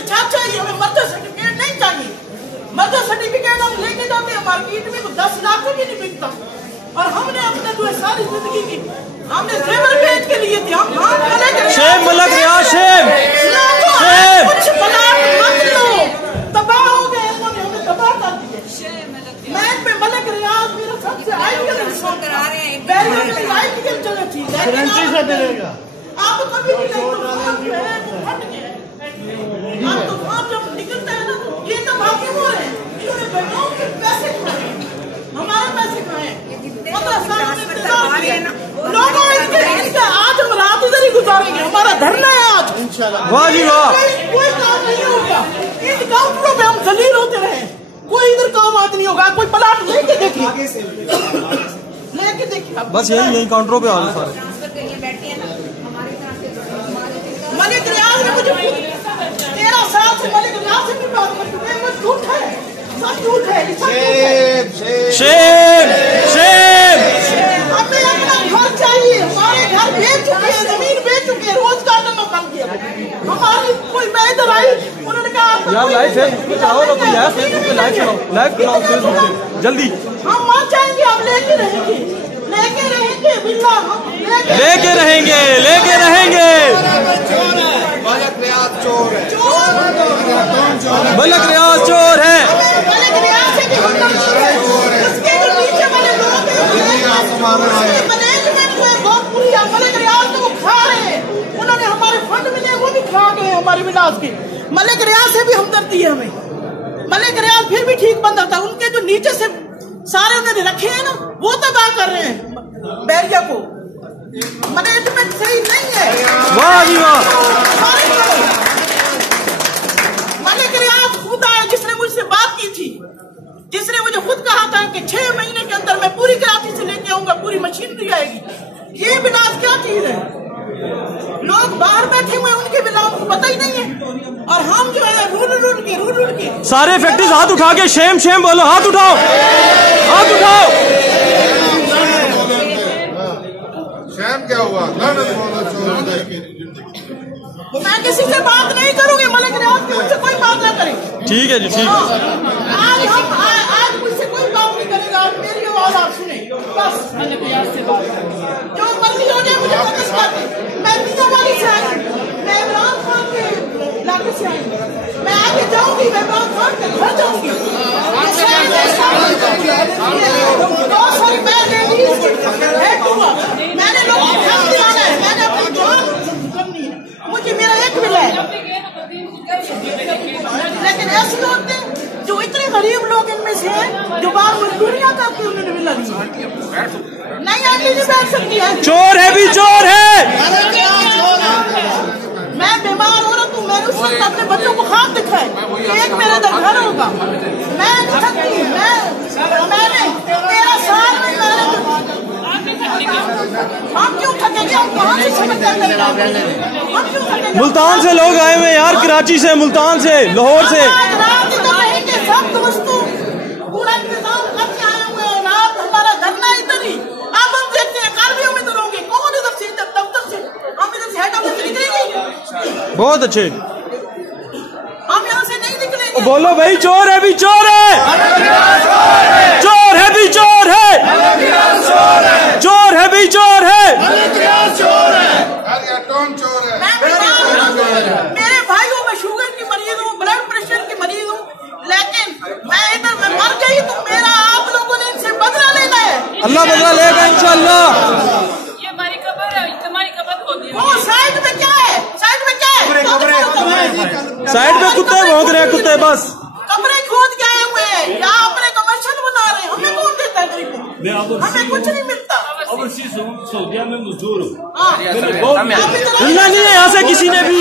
हमें क्या चाहिए? हमें मर्दर सर्टिफिकेट नहीं चाहिए। मर्दर सर्टिफिकेट हम लेके जाते हैं मार्केट में, 10 लाख का भी नहीं बिकता। और हमने अपने जो सारी जिंदगी की हमने जेवर बेच के लिए थे। हम शेम मलक रियाज, शेम कुछ प्लाट मत लो, तबाह हो गए, इन्होंने हमें तबाह कर दिए। मैं पे मलक रियाज मेरा सबसे आइडियल इंसान करा रहे हैं, आइडियल जगह थी, गारंटी से मिलेगा। आप कभी भी नहीं, तूफान जो है वो फट गया। आप तूफान जब निकलता है ना, ये तो बाकी हो रहे हैं, इन्होंने बेटों के पैसे खाए, हमारे पैसे खाए। लोगों इनका आज हम रात इधर ही गुजारेंगे, हमारा धरना है आज इंशाल्लाह। वाह जी वाह। कोई काम नहीं होगा, इन काउंटरों पे हम जलील होते रहे, कोई इधर काम आज नहीं होगा। कोई प्लाट लेके देखिए, लेके देखिए, बस यही काउंटरों पे आ रहे सारे। मलिक रियाज ने मुझे 13 साल से मलिक रियाज से भी बात कर चुके हैं, झूठ है, सब झूठ है। हमें अपना घर चाहिए, हमारे घर बेच चुके हैं, जमीन बेच चुके हैं, रोज का काम बंद किया। हमारी कोई मैं इधर आई, उन्होंने कहा यार लाइव फेसबुक पे चलाओ ना, कोई है फेसबुक पे लाइव चलाओ, लाइव चलाओ फेसबुक पे जल्दी। हम मान जाएंगे, हम लेके रहेंगे बिल्ला, हम लेके रहेंगे। मलक रियाज चोर है, मलक रियाज चोर है। मलक रियाज से भी हम उसके जो नीचे वाले लोग हैं, मैनेजमेंट में बहुत बुरी है। मलक रियाज तो वो खा रहे हैं, उन्होंने हमारे फंड मिले वो भी खा गए हमारे विलास के। मलक रियाज से भी हमदर्दी है हमें। मलक रियाज फिर भी ठीक बंदा था, उनके जो नीचे से सारे उन्होंने रखे हैं ना, वो तबाह कर रहे हैं बैरिया को। मैनेजमेंट सही नहीं है। वाह जी वाह। मलिक रियाज खुद आया, जिसने मुझसे बात की थी, जिसने मुझे खुद कहा था कि 6 महीने के अंदर मैं पूरी कराची से लेके आऊंगा, पूरी मशीनरी आएगी। ये विलास क्या चीज है? लोग बाहर बैठे हुए, उनके विलास को पता ही नहीं है। और हम जो है रूल के सारे फैक्ट्रीज हाथ उठा के शेम बोलो, हाथ उठाओ। शैम क्या हुआ? मैं किसी से बात नहीं करूंगी, मलिक रियाज की मुझसे कोई बात ना करे। ठीक है जी, ठीक है। आज मुझसे कोई बात नहीं करेगा, आज मेरी आवाज आप सुने बस। मलिक रियाज से बात जो मर्जी हो जाए, मुझे पता है। मैं मियाँवाली से आई, मैं इमरान खान के इलाके से आई, मैं आगे जाऊंगी, मैं इमरान खान के घर जाऊंगी। मैंने लोगों को हक दिलाना है, मैंने अपनी जान करनी है, मुझे मेरा एक मिला है। लेकिन ऐसे लोग हैं जो इतने गरीब लोग इनमें से हैं, जो बाहर मजदूरियां करके उन्होंने मिला नहीं आंटी नहीं बैठ सकती है। चोर है भी चोर है। मैं बीमार हो रहा हूँ, मैंने उस वक्त अपने बच्चों को ख्वाब दिखाए कि एक मेरे घर होगा। मैं थकती, मैंने 13 साल में हम क्यों थकेंगे? हम कहाँ से समझ करते हैं? हम क्यों थकेंगे? मुल्तान से लोग आए हुए यार, कराची से, मुल्तान से, लाहौर से। रात इधर रहेंगे सब दोस्तों, पूरा इंतजाम करके आए हुए हैं। रात हमारा धरना इधर ही। अब हम देखते हैं कल भी हम इधर होंगे। कौन इधर से दफ्तर से, हम इधर से हेड ऑफिस से निकलेंगे। बहुत अच्छे, हम यहाँ से नहीं निकलेंगे। बोलो भाई, चोर है भी चोर है, चोर है भी चोर है, चोर है भी चोर है, मेरे भाइयों में शुगर की मरीज हूँ, ब्लड प्रेशर की मरीज हूँ, लेकिन मैं इधर मैं मर गई तो मेरा आप लोगों ने इनसे बदला लेना है। अल्लाह बदला लेगा इंशाल्लाह। ये हमारी कब्र है, तुम्हारी कब्र होती है। वो साइड में क्या है? साइड में क्या है? साइड में कुत्ते भौंक रहे हैं, कुत्ते बस। कमरे खोद के आए हुए हैं या अपने कमर्शियल बना रहे हैं। हमें कौन देता है गरीब को? हमें कुछ नहीं मिलता। सऊदिया में मजदूर हूँ, नहीं है यहाँ से किसी ने भी